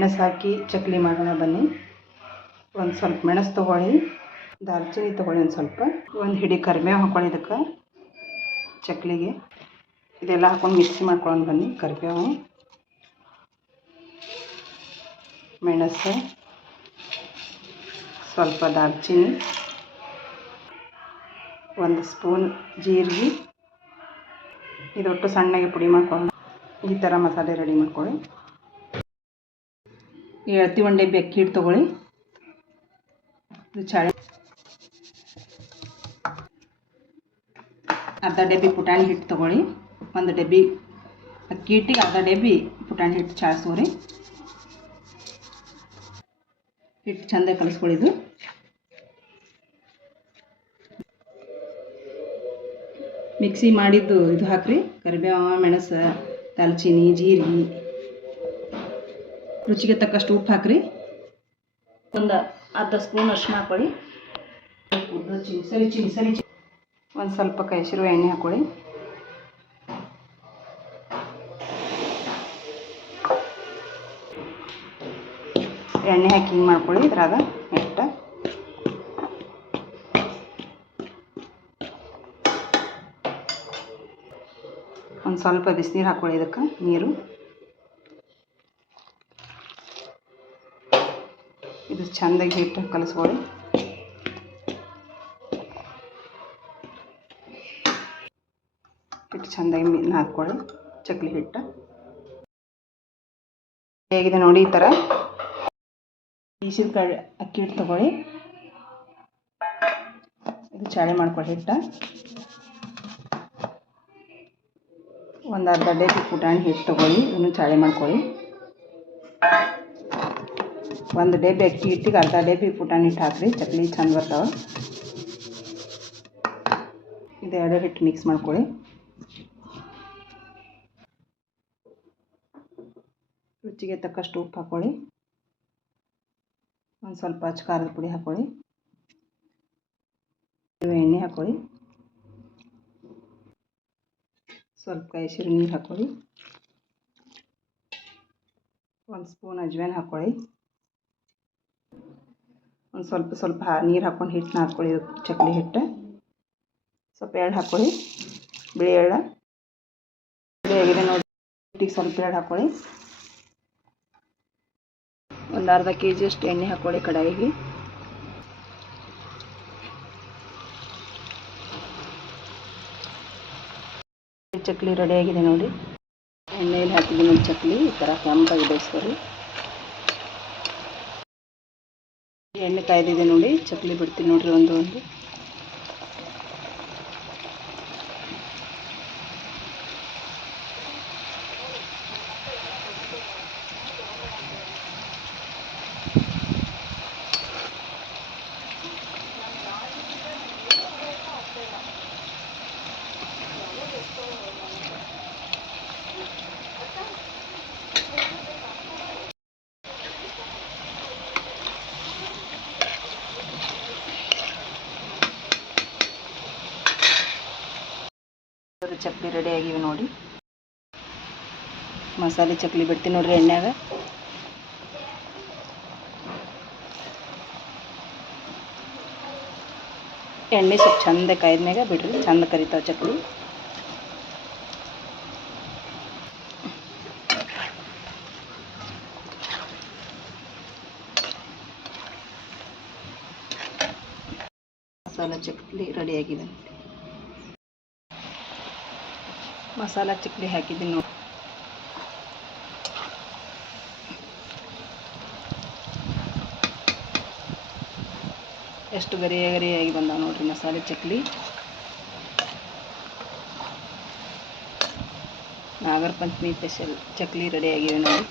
ಮೆಣಸು ಹಾಕಿ ಚಕ್ಲಿ ಮಾಡೋಣ ಬನ್ನಿ. ಒಂದು ಸ್ವಲ್ಪ ಮೆಣಸು ತೊಗೊಳ್ಳಿ. ದಾಲ್ಚಿನ್ನಿ ತೊಗೊಳ್ಳಿ ಒಂದು ಸ್ವಲ್ಪ. ಒಂದು ಹಿಡಿ ಕರಿಬೇವು ಹಾಕ್ಕೊಳ್ಳಿ ಇದಕ್ಕೆ, ಚಕ್ಲಿಗೆ. ಇದೆಲ್ಲ ಹಾಕೊಂಡು ಮಿಕ್ಸಿ ಮಾಡ್ಕೊಳ್ಳೋಣ ಬನ್ನಿ, ಕರಿಬೇವು, ಮೆಣಸು, ಸ್ವಲ್ಪ ದಾಲ್ಚಿನ್ನಿ, ಒಂದು ಸ್ಪೂನ್ ಜೀರಿಗೆ. ಇದೊಟ್ಟು ಸಣ್ಣಗೆ ಪುಡಿ ಮಾಡ್ಕೊಂಡು ಈ ಥರ ಮಸಾಲೆ ರೆಡಿ ಮಾಡ್ಕೊಳ್ಳಿ. ಎಳ್ತಿ ಒಂಡೆ ಬೆಕ್ಕಿ ಹಿಟ್ಟು ತೊಗೊಳ್ಳಿ. ಇದು ಅರ್ಧ ಡಬ್ಬಿ ಪುಟಾಣಿ ಹಿಟ್ಟು ತೊಗೊಳ್ಳಿ. ಒಂದು ಡಬ್ಬಿ ಅಕ್ಕಿ ಹಿಟ್ಟಿಗೆ ಅರ್ಧ ಡಬ್ಬಿ ಪುಟಾಣಿ ಹಿಟ್ಟು ಚಾಳಿಸೋರಿ ಹಿಟ್ಟು ಚಂದ ಕಲಿಸ್ಕೊಳ್ಳಿದು ಮಿಕ್ಸಿ ಮಾಡಿದ್ದು ಇದು ಹಾಕ್ರಿ. ಕರಿಬೇವು, ಮೆಣಸು, ದಾಲ್ಚಿನ್ನಿ, ಜೀರಿಗೆ. ರುಚಿಗೆ ತಕ್ಕಷ್ಟು ಉಪ್ಪು ಹಾಕ್ರಿ. ಒಂದು ಅರ್ಧ ಸ್ಪೂನ್ ಅರಿಶಿನ ಹಾಕೊಳ್ಳಿ. ರುಚಿ ಸರಿ ಚಿ ಸರಿ ಒಂದು ಸ್ವಲ್ಪ ಕೈಸಿರುವ ಎಣ್ಣೆ ಹಾಕೊಳ್ಳಿ. ಎಣ್ಣೆ ಹಾಕಿ ಹಿಂಗೆ ಮಾಡ್ಕೊಳ್ಳಿ ಇದ್ರಾಗ ಎಷ್ಟು ಒಂದು ಸ್ವಲ್ಪ ಬಿಸಿನೀರು ಹಾಕ್ಕೊಳ್ಳಿ ಇದಕ್ಕೆ ನೀರು. ಇದು ಚೆಂದಾಗಿ ಹಿಟ್ಟು ಕಲಿಸ್ಕೊಳ್ಳಿ. ಹಿಟ್ಟು ಚೆಂದಾಗಿ ಮೀನು ಹಾಕ್ಕೊಳ್ಳಿ ಚಕ್ಲಿ ಹಿಟ್ಟು. ಹೇಗಿದೆ ನೋಡಿ ಈ ಥರ. ಬೀಸಿದ ಕಡೆ ಅಕ್ಕಿ ಹಿಟ್ಟು ತೊಗೊಳ್ಳಿ. ಇದು ಚಾಳೆ ಮಾಡ್ಕೊಳ್ಳಿ ಹಿಟ್ಟು. ಒಂದು ಅರ್ಧ ಡೇ ಪುಟಾಣಿ ಹಿಟ್ಟು ತೊಗೊಳ್ಳಿ, ಇದನ್ನು ಚಾಳೆ ಮಾಡ್ಕೊಳ್ಳಿ. ಒಂದು ಡಬ್ಬಿ ಅಕ್ಕಿ ಹಿಟ್ಟಿಗೆ ಅರ್ಧ ಡೇಬಿ ಪುಟಾಣಿ ಹಿಟ್ಟು ಹಾಕ್ರಿ. ಚಕ್ಲಿ ಚಂದ ಬರ್ತಾವೆ. ಇದು ಎರಡು ಹಿಟ್ಟು ಮಿಕ್ಸ್ ಮಾಡ್ಕೊಳ್ಳಿ. ರುಚಿಗೆ ತಕ್ಕಷ್ಟು ಉಪ್ಪು ಹಾಕ್ಕೊಳ್ಳಿ ಒಂದು ಸ್ವಲ್ಪ ಖಾರದ ಪುಡಿ ಹಾಕ್ಕೊಳ್ಳಿ ಎಣ್ಣೆ ಹಾಕ್ಕೊಳ್ಳಿ ಸ್ವಲ್ಪ ಕಾಯಿಸಿರು ನೀರು ಹಾಕ್ಕೊಳ್ಳಿ ಒಂದು ಸ್ಪೂನ್ ಅಜ್ವೇನ್ ಹಾಕ್ಕೊಳ್ಳಿ ಒಂದು ಸ್ವಲ್ಪ ಸ್ವಲ್ಪ ನೀರು ಹಾಕ್ಕೊಂಡು ಹಿಟ್ಟು ನಾದ್ಕೊಳ್ಳಿ, ಚಕ್ಲಿ ಹಿಟ್ಟು. ಸ್ವಲ್ಪ ಎಳ್ಳು ಹಾಕ್ಕೊಳ್ಳಿ ಬಿಳಿ ಎಳ್ಳು. ಬಿಳಿ ಆಗಿದೆ ನೋಡಿ, ಹಿಟ್ಟಿಗೆ ಸ್ವಲ್ಪ ಎಳ್ಳು ಹಾಕ್ಕೊಳ್ಳಿ ಒಂದು ಅರ್ಧ ಕೆ ಜಿಯಷ್ಟು ಎಣ್ಣೆ ಹಾಕ್ಕೊಳ್ಳಿ ಕಡಾಯಿಗೆ. ಚಕ್ಲಿ ರೆಡಿಯಾಗಿದೆ ನೋಡಿ. ಎಣ್ಣೆಯಲ್ಲಿ ಹಾಕಿದ್ದೀನಿ ಚಕ್ಲಿ ಈ ಥರ ಕೆಂಪಾಗಿ ಬೇಯಿಸ್ಕೊರಿ ಎಣ್ಣೆ ಕಾಯ್ದಿದೆ ನೋಡಿ ಚಕ್ಲಿ ಬಿಡ್ತೀನಿ ನೋಡ್ರಿ ಒಂದು ಒಂದು. ಚಕ್ಲಿ ರೆಡಿ ಆಗಿವೆ ನೋಡಿ. ಮಸಾಲೆ ಚಕ್ಲಿ ಬಿಡ್ತೀನಿ ನೋಡ್ರಿ ಎಣ್ಣೆಯಾಗ. ಎಣ್ಣೆ ಸ್ವಲ್ಪ ಚಂದ ಕಾಯ್ದ್ಮ್ಯಾಗ ಬಿಡ್ರಿ, ಚಂದ ಕರಿತಾವ ಚಕ್ಲಿ ಮಸಾಲ ಚಕ್ಲಿ ರೆಡಿಯಾಗಿದೆ ಮಸಾಲ ಚಕ್ಲಿ ಹಾಕಿದ್ದೀನಿ ನೋಡಿ. ಎಷ್ಟು ಗರಿಯ ಗರಿಯಾಗಿ ಬಂದಾವೆ ನೋಡ್ರಿ ಮಸಾಲೆ ಚಕ್ಲಿ ನಾಗರ ಪಂಚಮಿ ಸ್ಪೆಷಲ್ ಚಕ್ಲಿ ರೆಡಿ ಆಗಿವೆ ನೋಡಿ.